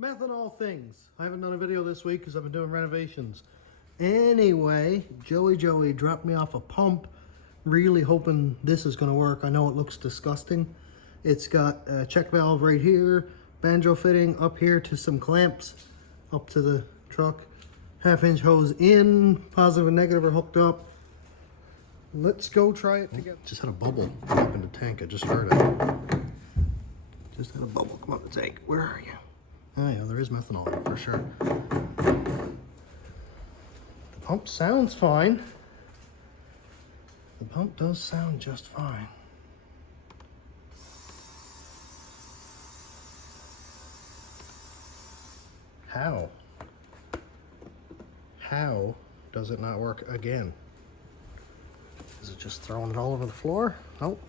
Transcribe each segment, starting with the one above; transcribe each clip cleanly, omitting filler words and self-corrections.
Methanol things. I haven't done a video this week because I've been doing renovations. Anyway, Joey dropped me off a pump. Really hoping this is going to work. I know it looks disgusting. It's got a check valve right here, banjo fitting up here to some clamps up to the truck. 1/2-inch hose in, positive and negative are hooked up. Let's go try it together. Just had a bubble come up in the tank. I just heard it. Just had a bubble come up the tank. Where are you? Oh yeah, there is methanol in it for sure. The pump sounds fine. The pump does sound just fine. How? How does it not work again? Is it just throwing it all over the floor? Nope.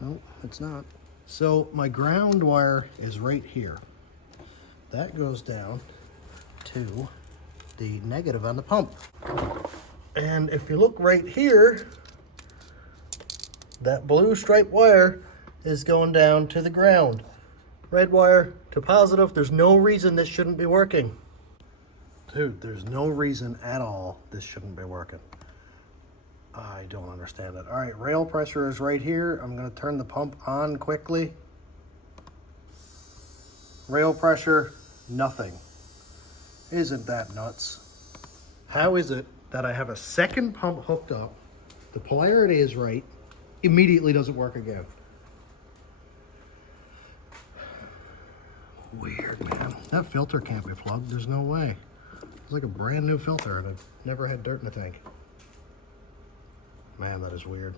Nope, it's not. So my ground wire is right here. That goes down to the negative on the pump. And if you look right here, that blue striped wire is going down to the ground. Red wire to positive. There's no reason this shouldn't be working. Dude, there's no reason at all this shouldn't be working. I don't understand it. All right, rail pressure is right here. I'm gonna turn the pump on quickly. Rail pressure, nothing. Isn't that nuts? How is it that I have a second pump hooked up, the polarity is right, immediately doesn't work again? Weird, man. That filter can't be plugged. There's no way. It's like a brand new filter and I've never had dirt in the tank. Man, that is weird.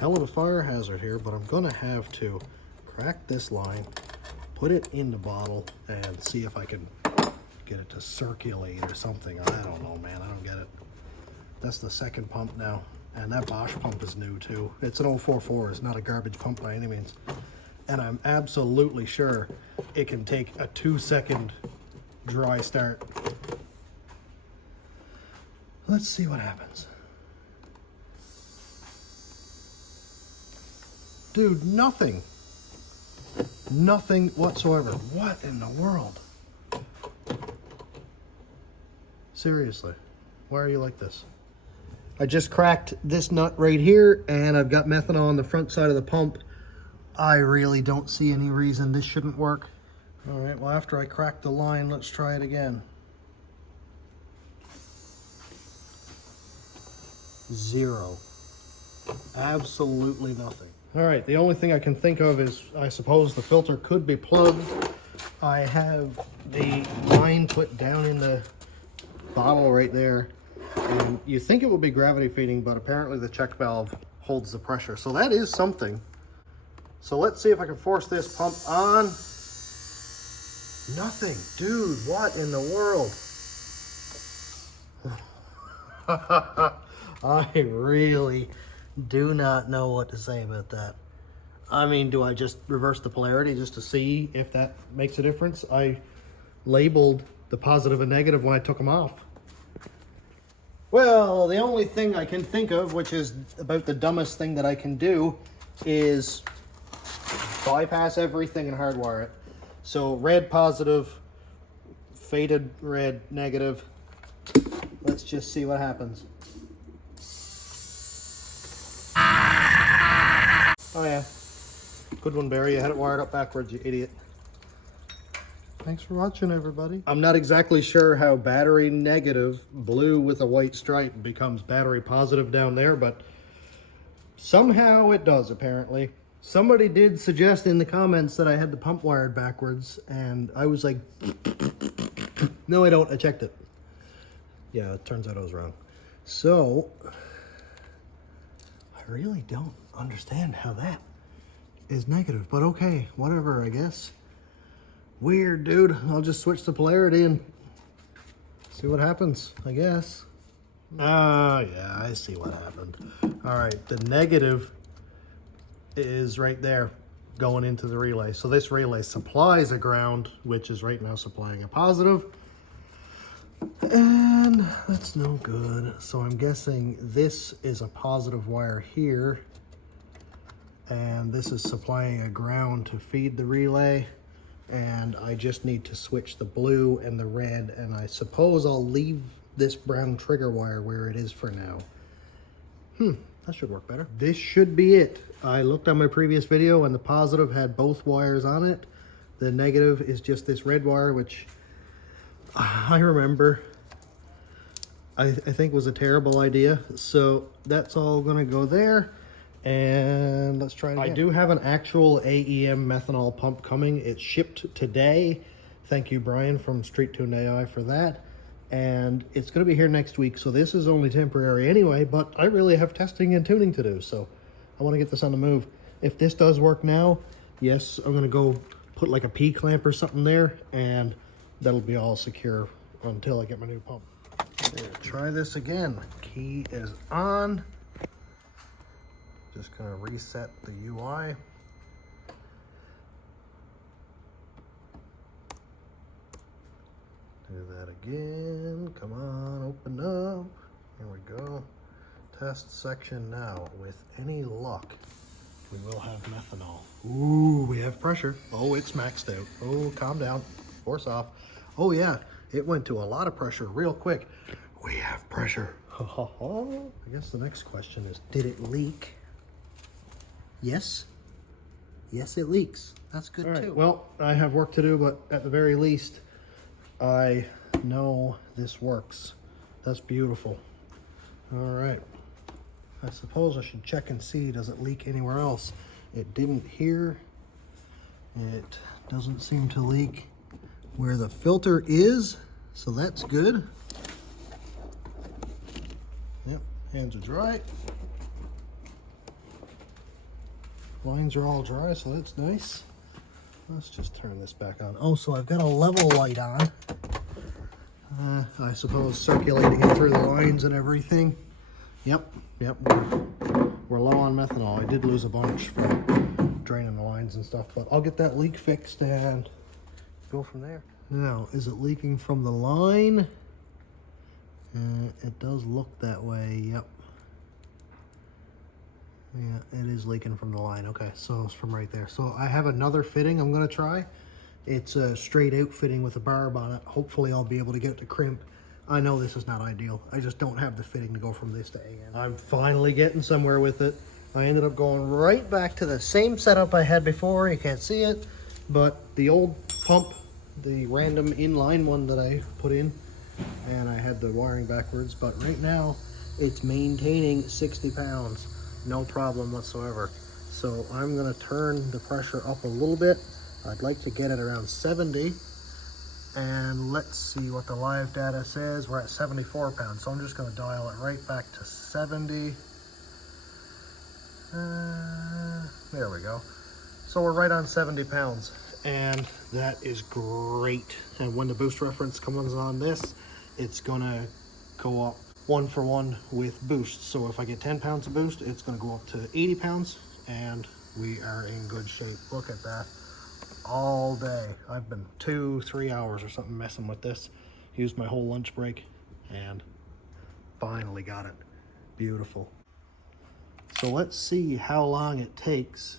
Hell of a fire hazard here, but I'm gonna have to crack this line, put it in the bottle, and see if I can get it to circulate or something. I don't know, man. I don't get it. That's the second pump now. And that Bosch pump is new too. It's an 044. It's not a garbage pump by any means. And I'm absolutely sure it can take a 2-second dry start. Let's see what happens. Dude, nothing. Nothing whatsoever. What in the world? Seriously, why are you like this? I just cracked this nut right here and I've got methanol on the front side of the pump. I really don't see any reason this shouldn't work. All right, well, after I crack the line, let's try it again. Zero. Absolutely nothing. All right, the only thing I can think of is, I suppose the filter could be plugged. I have the line put down in the bottle right there. And you think it would be gravity feeding, but apparently the check valve holds the pressure. So that is something. So let's see if I can force this pump on. Nothing. Dude, what in the world? I really do not know what to say about that. I mean, do I just reverse the polarity just to see if that makes a difference? I labeled the positive and negative when I took them off. Well, the only thing I can think of, which is about the dumbest thing that I can do, is bypass everything and hardwire it. So red positive, faded red negative. Let's just see what happens. Oh yeah, good one, Barry. You had it wired up backwards, you idiot. Thanks for watching, everybody. I'm not exactly sure how battery negative, blue with a white stripe, becomes battery positive down there, but somehow it does, apparently. Somebody did suggest in the comments that I had the pump wired backwards, and I was like, no, I don't. I checked it. Yeah, it turns out I was wrong. So, I really don't understand how that is negative, but okay, whatever, I guess. Weird, dude. I'll just switch the polarity and see what happens, I guess. Yeah, I see what happened. All right, the negative is right there going into the relay. So this relay supplies a ground, which is right now supplying a positive. And that's no good. So I'm guessing this is a positive wire here. And this is supplying a ground to feed the relay. and I just need to switch the blue and the red, and I suppose I'll leave this brown trigger wire where it is for now. That should work better. This should be it. I looked on my previous video and the positive had both wires on it. The negative is just this red wire, which I remember I think was a terrible idea. So that's all gonna go there. And let's try it again. I do have an actual AEM methanol pump coming. It's shipped today. Thank you, Brian from Street Tuned AI, for that. And it's going to be here next week, so this is only temporary anyway, but I really have testing and tuning to do, so I want to get this on the move. If this does work now, yes, I'm going to go put like a P-clamp or something there, and that'll be all secure until I get my new pump. Here, try this again. Key is on. Just going to reset the UI. Do that again. Come on, open up. Here we go. Test section now. With any luck, we will have methanol. Ooh, we have pressure. Oh, it's maxed out. Oh, calm down. Force off. Oh yeah, it went to a lot of pressure real quick. We have pressure. I guess the next question is, did it leak? Yes. Yes, it leaks. That's good too. Well, I have work to do, but at the very least, I know this works. That's beautiful. All right. I suppose I should check and see, does it leak anywhere else? It didn't here. It doesn't seem to leak where the filter is, so that's good. Yep, hands are dry. Lines are all dry, so that's nice. Let's just turn this back on. Oh, so I've got a level light on. I suppose circulating it through the lines and everything. Yep, we're low on methanol. I did lose a bunch from draining the lines and stuff, but I'll get that leak fixed and go from there. Now, is it leaking from the line? It does look that way, yep. Yeah, it is leaking from the line. Okay, so it's from right there. So I have another fitting I'm gonna try. It's a straight out fitting with a barb on it. Hopefully I'll be able to get it to crimp. I know this is not ideal. I just don't have the fitting to go from this to AM. I'm finally getting somewhere with it. I ended up going right back to the same setup I had before. You can't see it, but the old pump, the random inline one that I put in, and I had the wiring backwards, but right now it's maintaining 60 pounds. No problem whatsoever. So I'm gonna turn the pressure up a little bit. I'd like to get it around 70. And let's see what the live data says. We're at 74 pounds. So I'm just gonna dial it right back to 70. There we go. So we're right on 70 pounds. And that is great. And when the boost reference comes on this, it's gonna go up 1 for 1 with boost. So if I get 10 pounds of boost, it's going to go up to 80 pounds and we are in good shape. Look at that. All day. I've been 2-3 hours or something messing with this. Used my whole lunch break and finally got it. Beautiful. So let's see how long it takes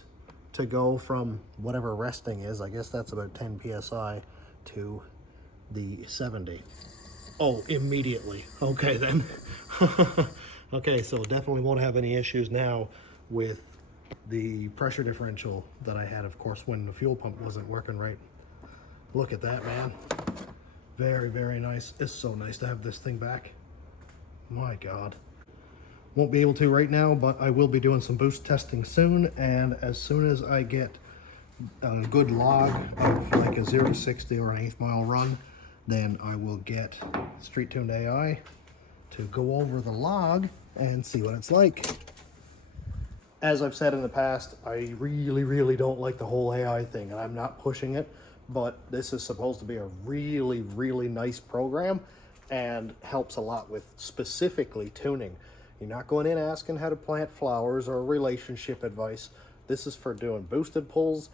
to go from whatever resting is. I guess that's about 10 PSI to the 70. Oh, immediately. Okay then. Okay, so definitely won't have any issues now with the pressure differential that I had, of course, when the fuel pump wasn't working right. Look at that, man. Very, very nice. It's so nice to have this thing back. My God. Won't be able to right now, but I will be doing some boost testing soon, and as soon as I get a good log of like a 0 to 60 or an 1/8 mile run, then I will get Street Tuned AI to go over the log and see what it's like. As I've said in the past, I really don't like the whole AI thing, and I'm not pushing it, but this is supposed to be a really nice program and helps a lot with specifically tuning. You're not going in asking how to plant flowers or relationship advice. This is for doing boosted pulls,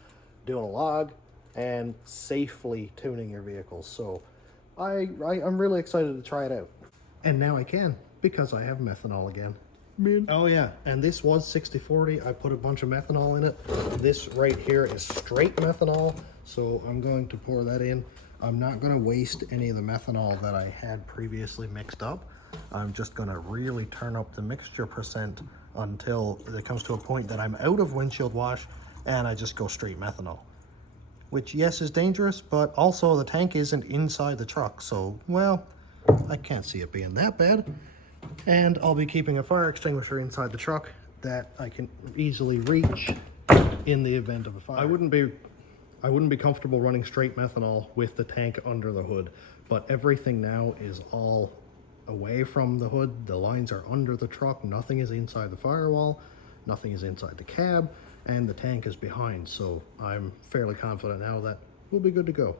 doing a log, and safely tuning your vehicles. So I'm really excited to try it out. And now I can, because I have methanol again. Oh yeah, and this was 60/40. I put a bunch of methanol in it. This right here is straight methanol, So I'm going to pour that in. I'm not going to waste any of the methanol that I had previously mixed up. I'm just going to really turn up the mixture percent until it comes to a point that I'm out of windshield wash and I just go straight methanol. Which, yes, is dangerous, but also the tank isn't inside the truck, so, well, I can't see it being that bad. And I'll be keeping a fire extinguisher inside the truck that I can easily reach in the event of a fire. I wouldn't be comfortable running straight methanol with the tank under the hood, but everything now is all away from the hood. The lines are under the truck. Nothing is inside the firewall. Nothing is inside the cab, and the tank is behind. So I'm fairly confident now that we'll be good to go.